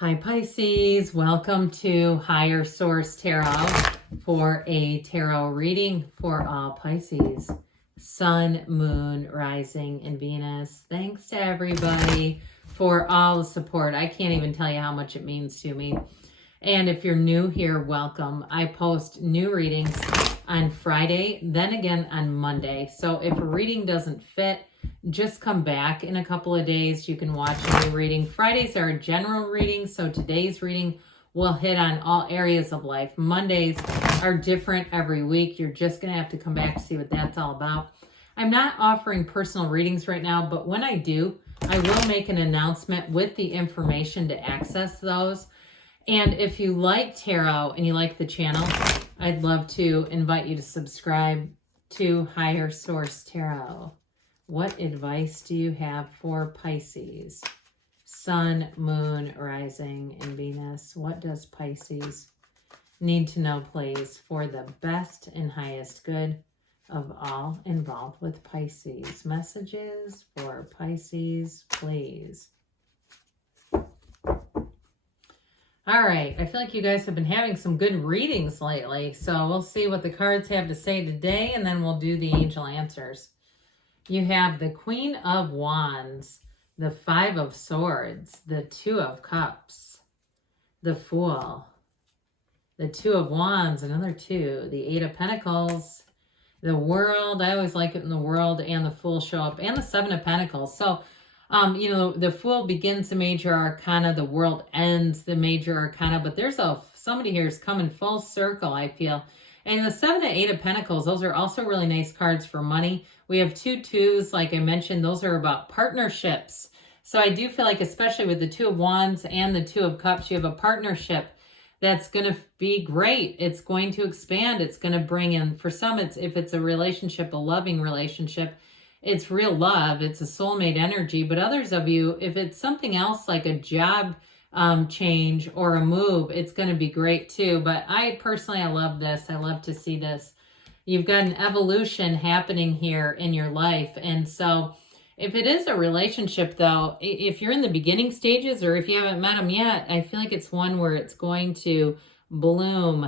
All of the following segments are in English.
Hi Pisces, welcome to Higher Source Tarot for a tarot reading for all Pisces. Sun, Moon, Rising, and Venus. Thanks to everybody for all the support. I can't even tell you how much it means to me. And if you're new here, welcome. I post new readings on Friday, then again on Monday. So if a reading doesn't fit, just come back in a couple of days. You can watch a new reading. Fridays are a general reading, so today's reading will hit on all areas of life. Mondays are different every week. You're just going to have to come back to see what that's all about. I'm not offering personal readings right now, but when I do, I will make an announcement with the information to access those. And if you like tarot and you like the channel, I'd love to invite you to subscribe to Higher Source Tarot. What advice do you have for Pisces? Sun, Moon, Rising, and Venus. What does Pisces need to know, please, for the best and highest good of all involved with Pisces? Messages for Pisces, please. All right, I feel like you guys have been having some good readings lately, so we'll see what the cards have to say today, and then we'll do the angel answers. You have the Queen of Wands, the Five of Swords, the Two of Cups, the Fool, the Two of Wands, another two, the Eight of Pentacles, the World. I always like it when the World and the Fool show up, and the Seven of Pentacles. So, the Fool begins the major arcana, the World ends the major arcana, but there's somebody here is coming full circle, I feel. And the Seven and Eight of Pentacles, those are also really nice cards for money. We have two twos, like I mentioned, those are about partnerships. So I do feel like, especially with the Two of Wands and the Two of Cups, you have a partnership that's going to be great. It's going to expand. It's going to bring in, for some, if it's a relationship, a loving relationship, it's real love. It's a soulmate energy. But others of you, if it's something else like a job change or a move, it's going to be great too. But I love this. I love to see this. You've got an evolution happening here in your life. And so if it is a relationship, though, if you're in the beginning stages or if you haven't met them yet, I feel like it's one where it's going to bloom.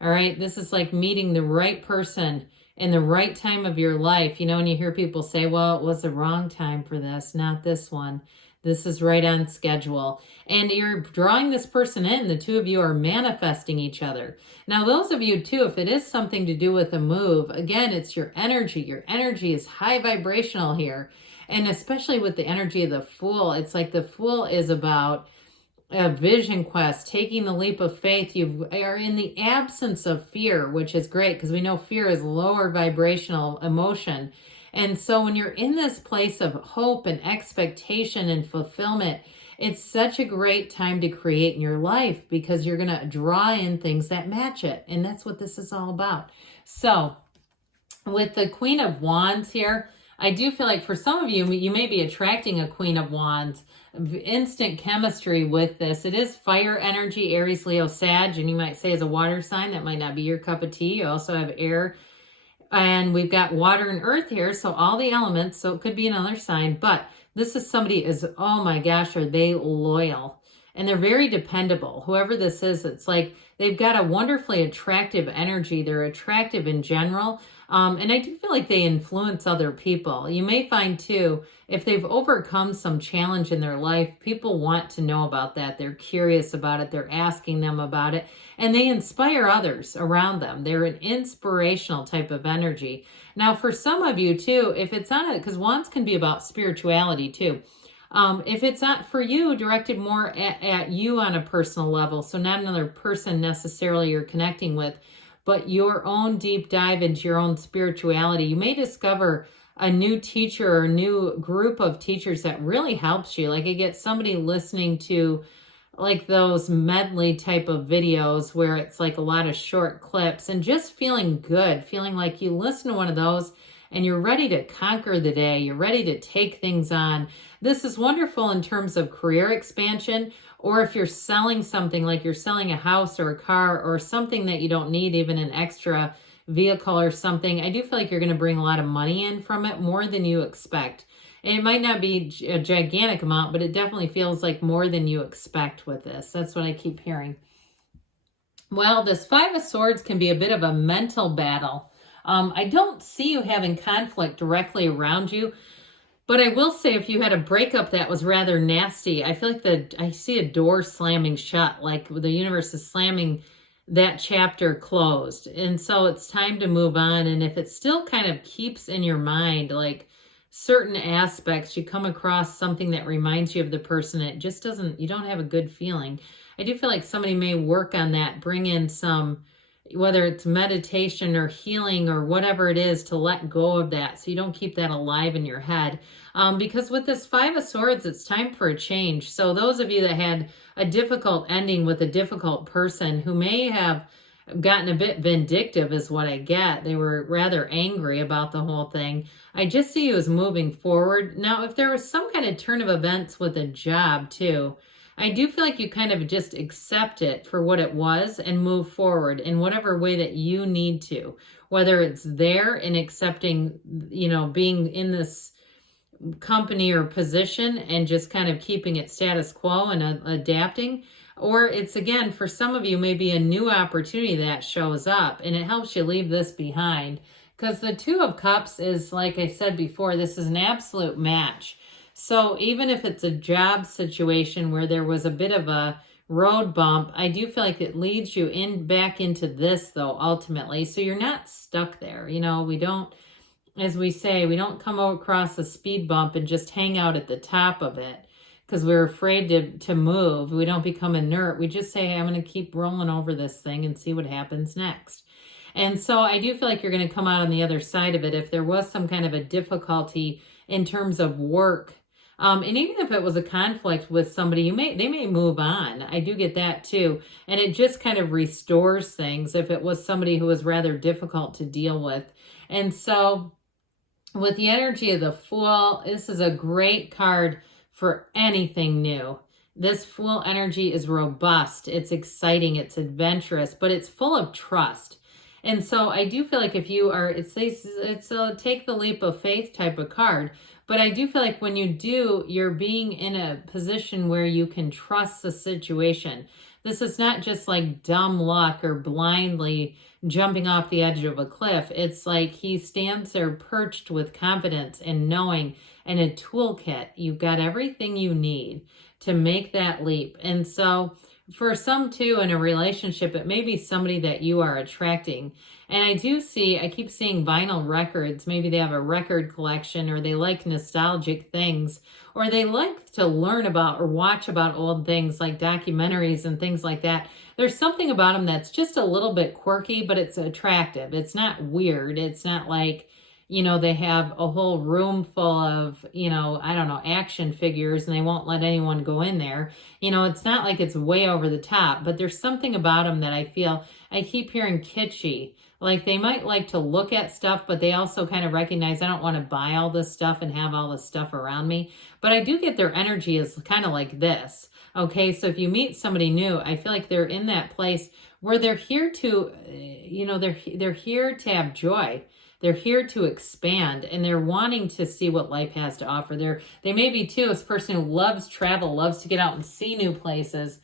All right. This is like meeting the right person in the right time of your life. You know, when you hear people say, well, it was the wrong time for this, not this one. This is right on schedule. And you're drawing this person in. The two of you are manifesting each other. Now, those of you too, if it is something to do with a move, again, it's your energy. Your energy is high vibrational here. And especially with the energy of the Fool, it's like the Fool is about a vision quest, taking the leap of faith. You are in the absence of fear, which is great because we know fear is lower vibrational emotion. And so when you're in this place of hope and expectation and fulfillment, it's such a great time to create in your life because you're going to draw in things that match it. And that's what this is all about. So with the Queen of Wands here, I do feel like for some of you, you may be attracting a Queen of Wands. Instant chemistry with this. It is fire energy, Aries, Leo, Sag, and you might say as a water sign, that might not be your cup of tea. You also have air. And we've got water and earth here, so all the elements, so it could be another sign. But this is somebody oh my gosh, are they loyal? And they're very dependable. Whoever this is, it's like they've got a wonderfully attractive energy. They're attractive in general. And I do feel like they influence other people. You may find too, if they've overcome some challenge in their life, people want to know about that. They're curious about it. They're asking them about it. And they inspire others around them. They're an inspirational type of energy. Now, for some of you too, if it's on it, because wands can be about spirituality too. If it's not for you, directed more at you on a personal level, so not another person necessarily you're connecting with, but your own deep dive into your own spirituality, you may discover a new teacher or a new group of teachers that really helps you. Like, you get somebody listening to like those medley type of videos where it's like a lot of short clips and just feeling good, feeling like you listen to one of those and you're ready to conquer the day. You're ready to take things on. This is wonderful in terms of career expansion, or if you're selling something, like you're selling a house or a car or something that you don't need, even an extra vehicle or something. I do feel like you're going to bring a lot of money in from it, more than you expect. And it might not be a gigantic amount, but it definitely feels like more than you expect with this. That's what I keep hearing. Well, this Five of Swords can be a bit of a mental battle. I don't see you having conflict directly around you, but I will say if you had a breakup that was rather nasty, I feel like I see a door slamming shut, like the universe is slamming that chapter closed. And so it's time to move on. And if it still kind of keeps in your mind, like certain aspects, you come across something that reminds you of the person, it just doesn't, you don't have a good feeling. I do feel like somebody may work on that, bring in some, whether it's meditation or healing or whatever it is, to let go of that so you don't keep that alive in your head. Because with this Five of Swords, it's time for a change. So those of you that had a difficult ending with a difficult person who may have gotten a bit vindictive is what I get. They were rather angry about the whole thing. I just see you as moving forward. Now, if there was some kind of turn of events with a job too, I do feel like you kind of just accept it for what it was and move forward in whatever way that you need to, whether it's there in accepting, being in this company or position and just kind of keeping it status quo and adapting, or it's, again, for some of you, maybe a new opportunity that shows up and it helps you leave this behind. Because the Two of Cups is, like I said before, this is an absolute match. So even if it's a job situation where there was a bit of a road bump, I do feel like it leads you back into this, though, ultimately. So you're not stuck there. We don't, as we say, we don't come across a speed bump and just hang out at the top of it because we're afraid to move. We don't become inert. We just say, hey, I'm going to keep rolling over this thing and see what happens next. And so I do feel like you're going to come out on the other side of it. If there was some kind of a difficulty in terms of work, and even if it was a conflict with somebody, they may move on. I do get that too. And it just kind of restores things if it was somebody who was rather difficult to deal with. And so with the energy of the Fool, this is a great card for anything new. This Fool energy is robust. It's exciting. It's adventurous, but it's full of trust. And so I do feel like if you are, it's a take the leap of faith type of card. But I do feel like when you do, you're being in a position where you can trust the situation. This is not just like dumb luck or blindly jumping off the edge of a cliff. It's like he stands there perched with confidence and knowing and a toolkit. You've got everything you need to make that leap. And so for some too, in a relationship, it may be somebody that you are attracting. And I keep seeing vinyl records. Maybe they have a record collection, or they like nostalgic things, or they like to learn about or watch about old things like documentaries and things like that. There's something about them that's just a little bit quirky, but it's attractive. It's not weird. It's not like, they have a whole room full of, action figures and they won't let anyone go in there. It's not like it's way over the top, but there's something about them that I keep hearing kitschy. Like they might like to look at stuff, but they also kind of recognize I don't want to buy all this stuff and have all this stuff around me. But I do get their energy is kind of like this. Okay, so if you meet somebody new, I feel like they're in that place where they're here to, they're here to have joy. They're here to expand, and they're wanting to see what life has to offer. They may be, too, a person who loves travel, loves to get out and see new places.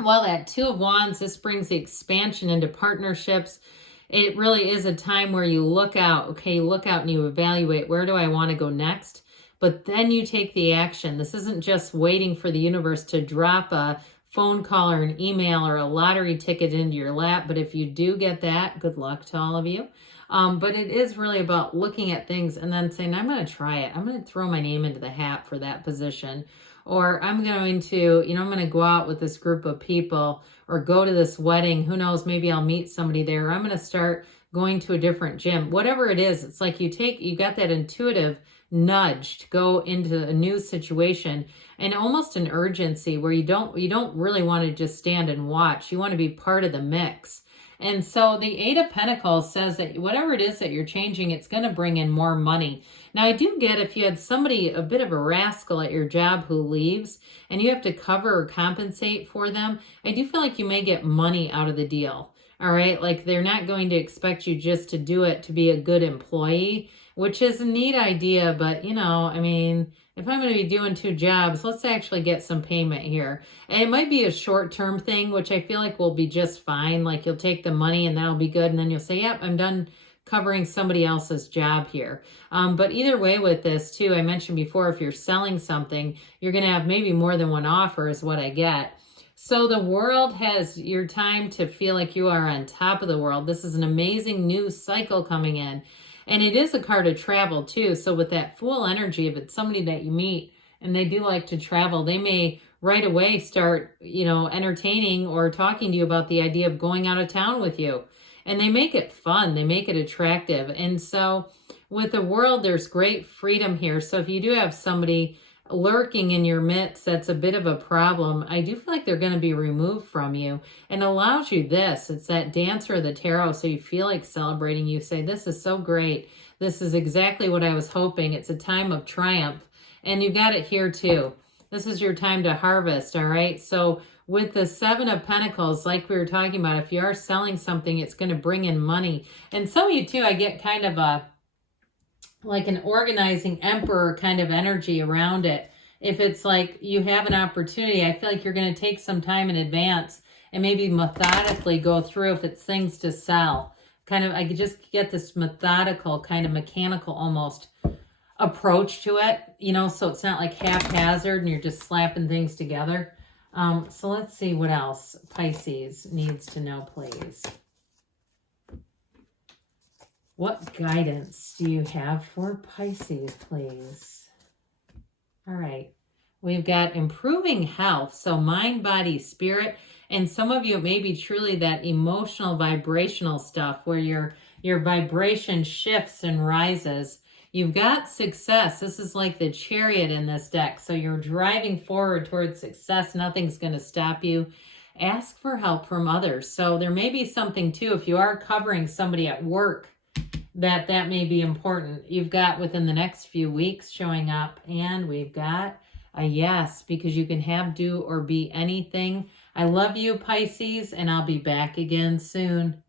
Well, that Two of Wands, this brings the expansion into partnerships. It really is a time where you look out, and you evaluate, where do I want to go next? But then you take the action. This isn't just waiting for the universe to drop a phone call or an email or a lottery ticket into your lap. But if you do get that, good luck to all of you. But it is really about looking at things and then saying, I'm going to try it. I'm going to throw my name into the hat for that position. Or I'm going to, I'm going to go out with this group of people or go to this wedding. Who knows, maybe I'll meet somebody there. Or I'm going to start going to a different gym. Whatever it is, it's like you got that intuitive nudge to go into a new situation and almost an urgency where you don't really want to just stand and watch. You want to be part of the mix. And so the Eight of Pentacles says that whatever it is that you're changing, it's going to bring in more money. Now, I do get if you had somebody, a bit of a rascal at your job who leaves and you have to cover or compensate for them, I do feel like you may get money out of the deal. All right. Like they're not going to expect you just to do it to be a good employee. which is a neat idea. But, you know, I mean, if I'm going to be doing 2 jobs, let's actually get some payment here. And it might be a short-term thing, which I feel like will be just fine. Like you'll take the money and that'll be good. And then you'll say, yep, I'm done covering somebody else's job here. But either way with this too, I mentioned before, if you're selling something, you're going to have maybe more than one offer is what I get. So the world has your time to feel like you are on top of the world. This is an amazing new cycle coming in. And it is a card of travel too. So with that Fool energy, if it's somebody that you meet and they do like to travel, they may right away start, you know, entertaining or talking to you about the idea of going out of town with you. And they make it fun. They make it attractive. And so with the world, there's great freedom here. So if you do have somebody lurking in your midst that's a bit of a problem, I do feel like they're going to be removed from you, and allows you this. It's that Dancer of the Tarot, so you feel like celebrating. You say, this is so great. This is exactly what I was hoping. It's a time of triumph, and you got it here too. This is your time to harvest, all right? So with the 7 of Pentacles, like we were talking about, if you are selling something, it's going to bring in money. And some of you too, I get kind of a like an organizing emperor kind of energy around it. If it's like you have an opportunity, I feel like you're going to take some time in advance and maybe methodically go through if it's things to sell. Kind of, I could just get this methodical, kind of mechanical almost approach to it, you know, so it's not like haphazard and you're just slapping things together. So let's see what else Pisces needs to know, please. What guidance do you have for Pisces, please? All right. We've got improving health, so mind, body, spirit. And some of you, it may be truly that emotional, vibrational stuff where your vibration shifts and rises. You've got success. This is like the Chariot in this deck. So you're driving forward towards success. Nothing's going to stop you. Ask for help from others. So there may be something too, if you are covering somebody at work, that may be important. You've got within the next few weeks showing up, and we've got a yes, because you can have, do, or be anything. I love you, Pisces, and I'll be back again soon.